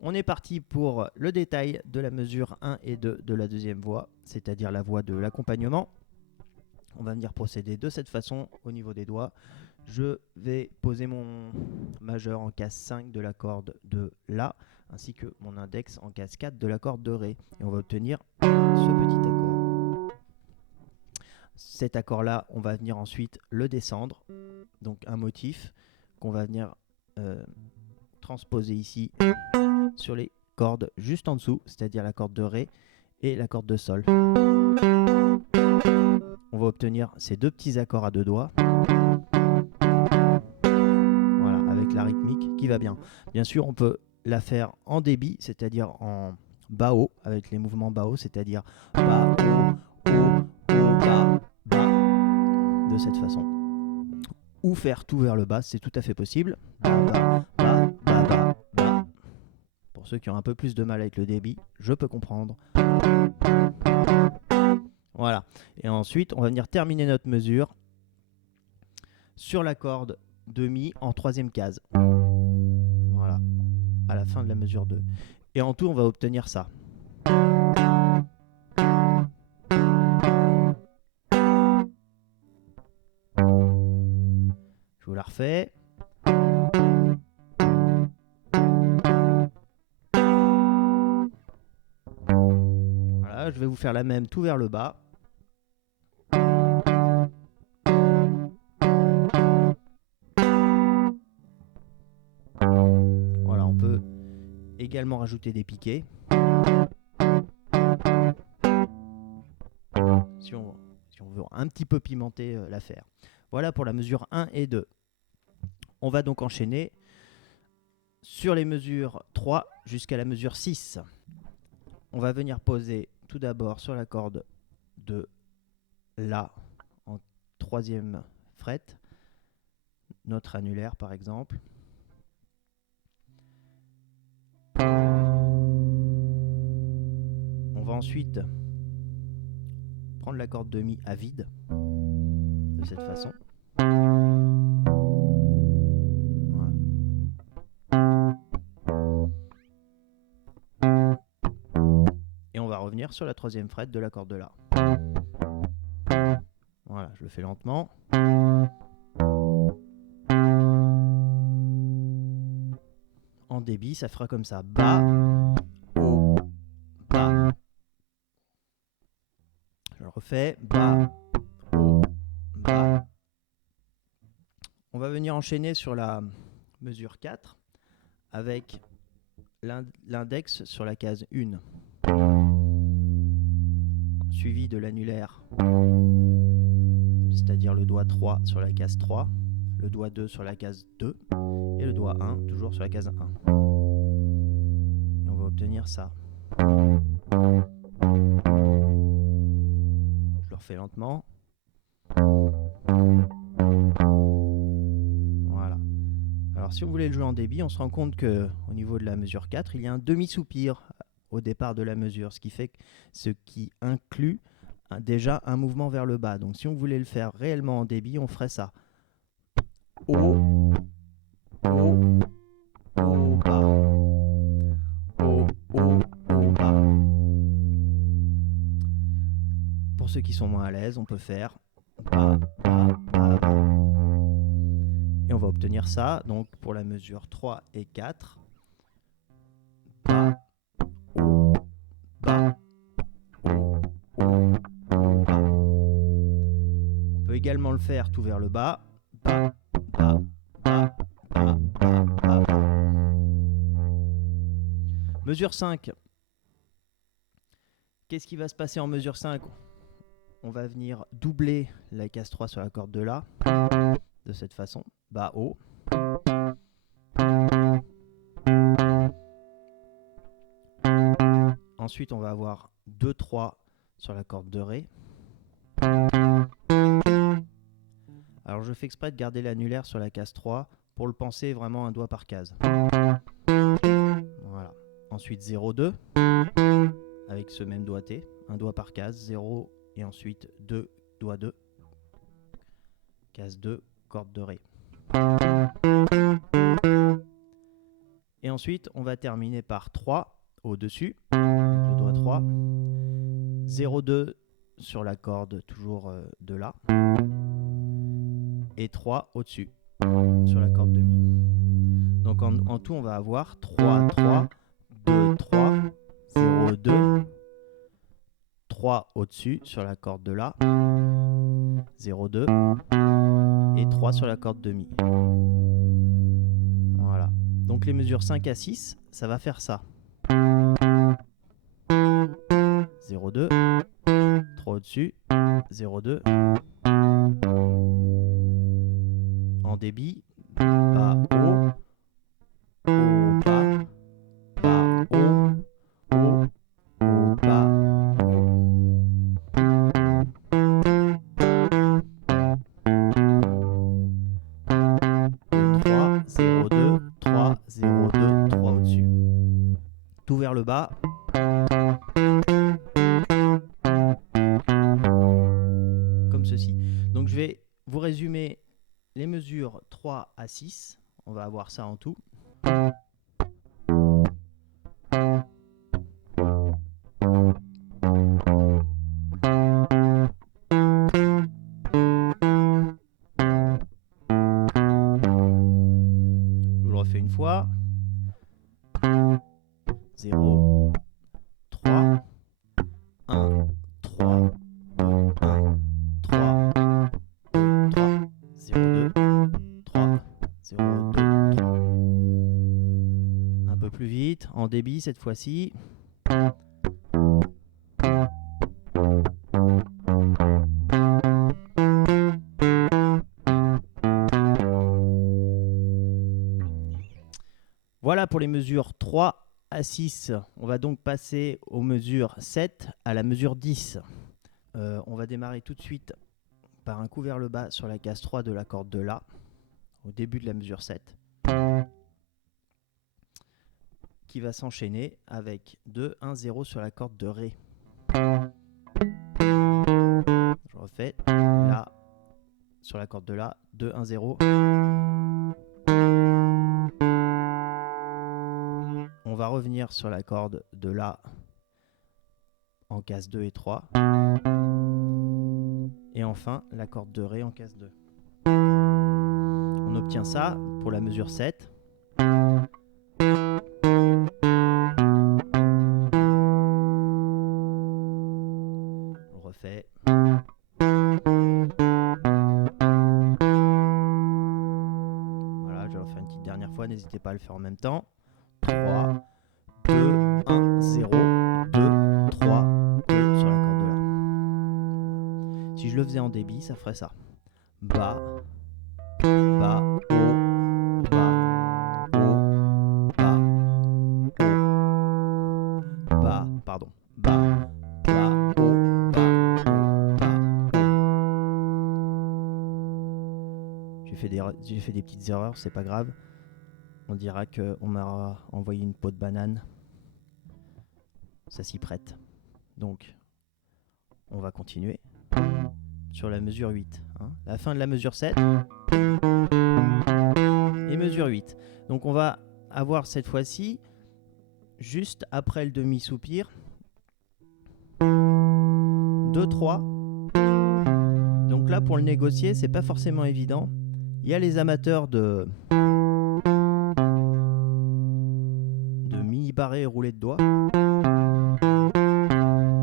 On est parti pour le détail de la mesure 1 et 2 de la deuxième voix, c'est-à-dire la voix de l'accompagnement. On va venir procéder de cette façon au niveau des doigts. Je vais poser mon majeur en case 5 de la corde de La, ainsi que mon index en case 4 de la corde de Ré. Et on va obtenir ce petit accord. Cet accord-là, on va venir ensuite le descendre, donc un motif qu'on va venir transposer ici sur les cordes juste en dessous, c'est-à-dire la corde de Ré et la corde de Sol. On va obtenir ces deux petits accords à deux doigts. Voilà, avec la rythmique qui va bien. Bien sûr, on peut la faire en débit, c'est-à-dire en bas-haut, avec les mouvements bas-haut, c'est-à-dire bas-haut, haut, haut, bas, bas, de cette façon. Ou faire tout vers le bas, c'est tout à fait possible. Bas, bas, bas, bas, bas, bas. Pour ceux qui ont un peu plus de mal avec le débit, je peux comprendre. Voilà. Et ensuite, on va venir terminer notre mesure sur la corde de Mi en troisième case. Voilà. À la fin de la mesure 2. Et en tout, on va obtenir ça. Je vous la refais. Voilà, je vais vous faire la même tout vers le bas. Voilà, on peut également rajouter des piquets. Si on veut un petit peu pimenter l'affaire. Voilà pour la mesure 1 et 2. On va donc enchaîner sur les mesures 3 jusqu'à la mesure 6. On va venir poser tout d'abord sur la corde de La en troisième fret, notre annulaire par exemple. On va ensuite prendre la corde de Mi à vide, de cette façon. Voilà. Et on va revenir sur la troisième fret de la corde de La. Voilà, je le fais lentement. En débit, ça fera comme ça. Bas, haut, bas. Je le refais. Bas, haut, bas. On va venir enchaîner sur la mesure 4 avec l'index sur la case 1, suivi de l'annulaire, c'est-à-dire le doigt 3 sur la case 3, le doigt 2 sur la case 2 et le doigt 1 toujours sur la case 1. Et on va obtenir ça. Je le refais lentement. Voilà. Alors si on voulait le jouer en débit, on se rend compte qu'au niveau de la mesure 4, il y a un demi-soupir au départ de la mesure, ce qui inclut déjà un mouvement vers le bas. Donc si on voulait le faire réellement en débit, on ferait ça. Haut, haut, haut, bas. Haut, haut, haut, bas. Pour ceux qui sont moins à l'aise, on peut faire bas, bas, bas, bas. Et on va obtenir ça, donc pour la mesure 3 et 4. Bas, haut, bas, haut, haut, haut, bas. On peut également le faire tout vers le bas. Bas, bas, bas, bas, bas, bas, bas. Mesure 5. Qu'est-ce qui va se passer en mesure 5 ? On va venir doubler la case 3 sur la corde de La, de cette façon. Bas, haut. Ensuite, on va avoir 2-3 sur la corde de Ré. Alors, je fais exprès de garder l'annulaire sur la case 3 pour le penser vraiment un doigt par case. Voilà. Ensuite, 0-2 avec ce même doigté, un doigt par case, 0 et ensuite 2, doigt 2, case 2, corde de Ré. Et ensuite, on va terminer par 3 au-dessus, le doigt 3. 0,2 sur la corde toujours de La. Et 3 au-dessus, sur la corde de Mi. Donc en tout, on va avoir 3, 3, 2, 3, 0, 2, 3 au-dessus sur la corde de La, 0, 2, et 3 sur la corde de Mi. Voilà. Donc les mesures 5 à 6, ça va faire ça. 0, 2, 3 au-dessus, 0, 2. En débit, Bas, Haut, Haut, Bas, Bas, Haut, Haut, Haut, Bas, Haut. 3, 0, 2, 3, 0, 2, 3 au-dessus. Tout vers le bas. Comme ceci. Donc je vais vous résumer les mesures 3 à 6. On va avoir ça en tout. Je vous le refais une fois. 0, 3, 1, 3, 2, 1, 3, 2, 3, 0, 2, 3, 0, 2, 3. Un peu plus vite, en débit cette fois-ci. Voilà pour les mesures 3 à 6. On va donc passer aux mesures 7 à la mesure 10. On va démarrer tout de suite par un coup vers le bas sur la case 3 de la corde de La, au début de la mesure 7, qui va s'enchaîner avec 2, 1, 0 sur la corde de Ré. Je refais, La sur la corde de La, 2, 1, 0. On va revenir sur la corde de La en case 2 et 3. Et enfin, la corde de Ré en case 2. On obtient ça pour la mesure 7. On refait. Voilà, je vais le refaire une petite dernière fois, n'hésitez pas à le faire en même temps. 3, 2, 1, 0, 2, 3, 2 sur la corde de La. Si je le faisais en débit, ça ferait ça. Bas, bas, haut, bas, haut, bas, haut, bas, pardon, bas, bas, haut, bas, haut, bas, haut. J'ai fait des petites erreurs, c'est pas grave. On dira qu'on m'a envoyé une peau de banane. Ça s'y prête. Donc, on va continuer sur la mesure 8. La fin de la mesure 7 et mesure 8. Donc, on va avoir cette fois-ci, juste après le demi-soupir, 2, 3. Donc là, pour le négocier, c'est pas forcément évident. Il y a les amateurs de mini-barré roulé de doigts.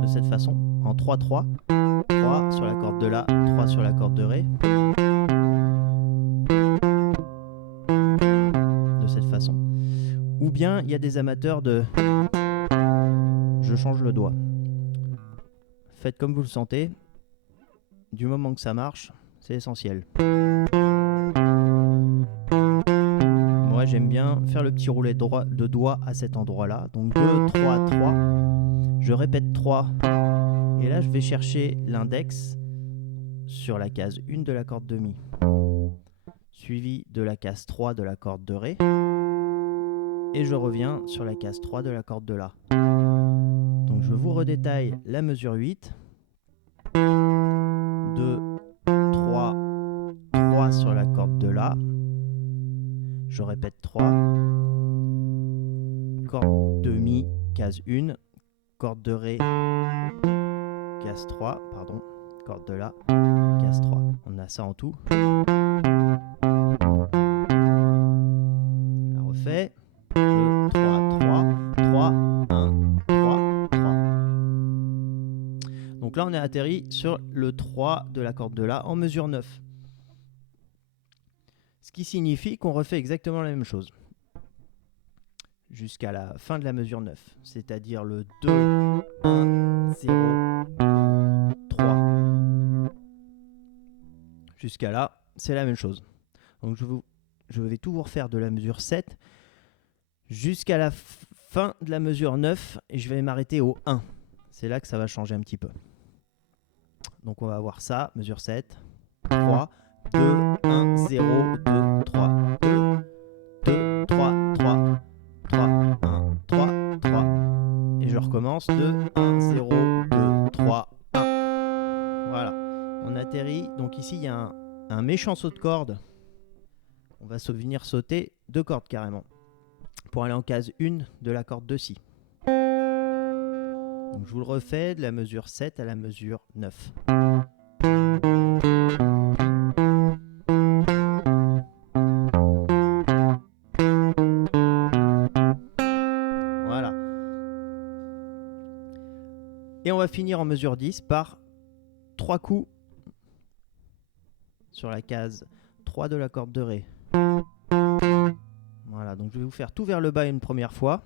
De cette façon, en 3, 3. 3 sur la corde de La, 3 sur la corde de Ré. De cette façon. Ou bien, il y a des amateurs de je change le doigt. Faites comme vous le sentez. Du moment que ça marche, c'est essentiel. Moi, j'aime bien faire le petit roulet de doigt à cet endroit-là. Donc 2, 3, 3. Je répète 3. Et là, je vais chercher l'index sur la case 1 de la corde de Mi, suivi de la case 3 de la corde de Ré. Et je reviens sur la case 3 de la corde de La. Donc je vous redétaille la mesure 8. 2, 3, 3 sur la corde de La. Je répète 3. corde de Mi, case 1, corde de Ré, case 3, pardon, corde de La, case 3. On a ça en tout. On la refait. 2, 3, 3, 3, 1, 3, 3. Donc là, on est atterri sur le 3 de la corde de La en mesure 9. Ce qui signifie qu'on refait exactement la même chose jusqu'à la fin de la mesure 9, c'est-à-dire le 2, 1, 0, 3. Jusqu'à là, c'est la même chose. Donc je vais tout vous refaire de la mesure 7 jusqu'à la fin de la mesure 9 et je vais m'arrêter au 1. C'est là que ça va changer un petit peu. Donc on va voir ça, mesure 7, 3, 2, 1, 0, 2, 3, 2, 2, 3, 3, 3, 1, 3, 3. Et je recommence, 2, 1, 0, 2, 3, 1. Voilà, on atterrit. Donc ici, il y a un méchant saut de corde. On va venir sauter 2 cordes carrément pour aller en case 1 de la corde de Si. Donc je vous le refais de la mesure 7 à la mesure 9. Voilà. Et on va finir en mesure 10 par 3 coups sur la case 3 de la corde de Ré. Voilà, donc je vais vous faire tout vers le bas une première fois.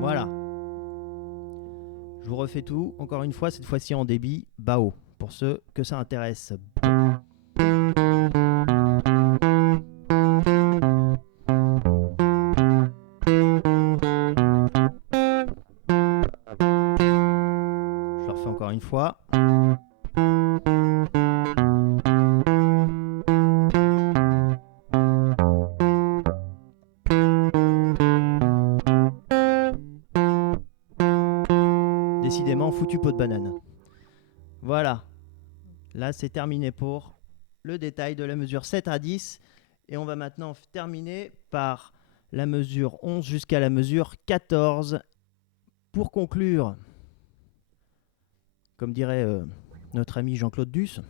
Voilà. Je vous refais tout, encore une fois, cette fois-ci en débit bas-haut, pour ceux que ça intéresse. Je le refais encore une fois. Décidément, foutu pot de banane. Voilà. Là, c'est terminé pour le détail de la mesure 7 à 10. Et on va maintenant terminer par la mesure 11 jusqu'à la mesure 14. Pour conclure, comme dirait notre ami Jean-Claude Duss,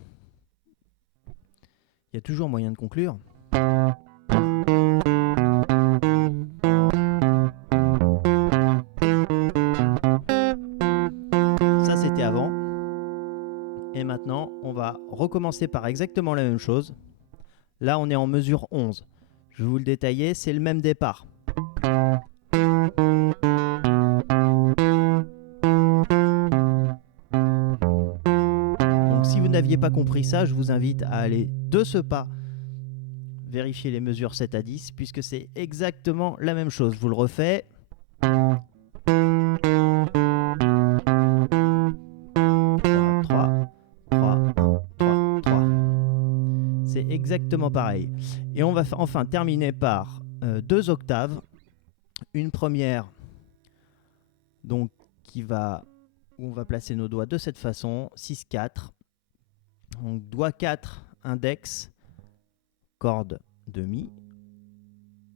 il y a toujours moyen de conclure. Ça, c'était avant. Et maintenant, on va recommencer par exactement la même chose. Là, on est en mesure 11. Je vais vous le détailler, c'est le même départ. Donc si vous n'aviez pas compris ça, je vous invite à aller de ce pas vérifier les mesures 7 à 10, puisque c'est exactement la même chose. Je vous le refais. C'est exactement pareil. Et on va enfin terminer par 2 octaves. Une première, donc où on va placer nos doigts de cette façon, 6-4. Donc doigt 4, index, corde de Mi.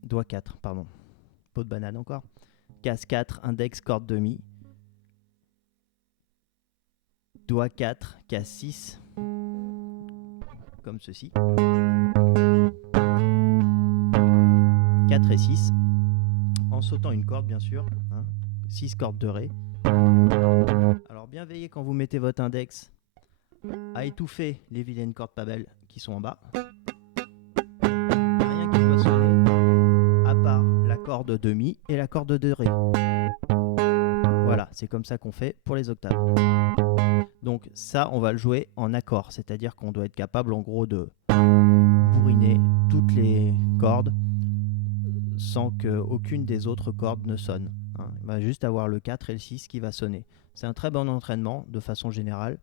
Doigt 4, pardon. Pot de banane encore. Case 4, index, corde de Mi. Doigt 4, case 6. Comme ceci. 4 et 6. En sautant une corde, bien sûr. 6 cordes de Ré. Alors bien veillez quand vous mettez votre index à étouffer les vilaines cordes pas belles qui sont en bas. Rien qui doit sonner à part la corde de Mi et la corde de Ré. Voilà, c'est comme ça qu'on fait pour les octaves. Donc ça, on va le jouer en accord, c'est-à-dire qu'on doit être capable en gros de bourriner toutes les cordes sans qu'aucune des autres cordes ne sonne. Il va juste avoir le 4 et le 6 qui va sonner. C'est un très bon entraînement de façon générale.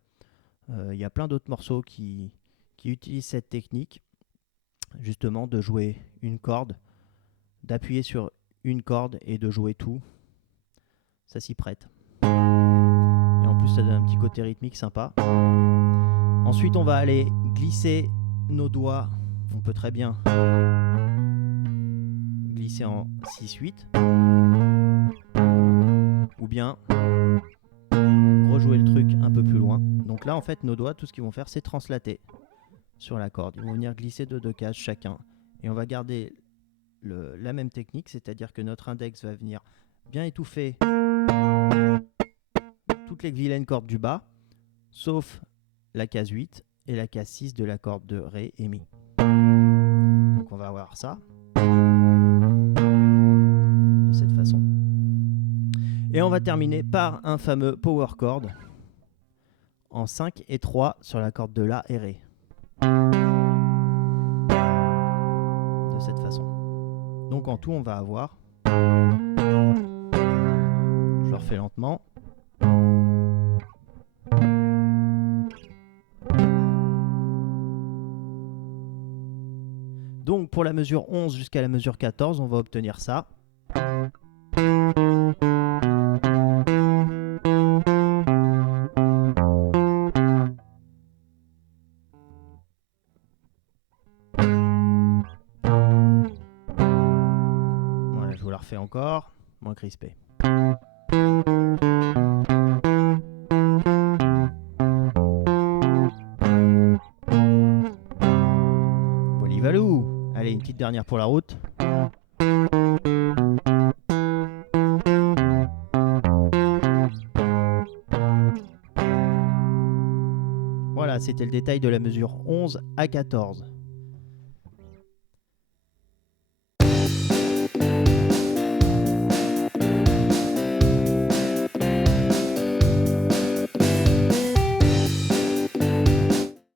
Il y a plein d'autres morceaux qui utilisent cette technique, justement de jouer une corde, d'appuyer sur une corde et de jouer tout. Ça s'y prête. Et en plus, ça donne un petit côté rythmique sympa. Ensuite, on va aller glisser nos doigts. On peut très bien glisser en 6-8. Ou bien rejouer le truc un peu plus loin. Donc là, en fait, nos doigts, tout ce qu'ils vont faire, c'est translater sur la corde. Ils vont venir glisser de 2 cases chacun. Et on va garder la même technique, c'est-à-dire que notre index va venir bien étouffer toutes les vilaines cordes du bas, sauf la case 8 et la case 6 de la corde de Ré et Mi. Donc on va avoir ça de cette façon. Et on va terminer par un fameux power chord en 5 et 3 sur la corde de La et Ré. De cette façon. Donc en tout, on va avoir, je le refais lentement. Donc pour la mesure 11 jusqu'à la mesure 14, on va obtenir ça. Voilà, je vous la refais encore, moins crispé. Valou. Allez, une petite dernière pour la route. Voilà, c'était le détail de la mesure 11 à 14.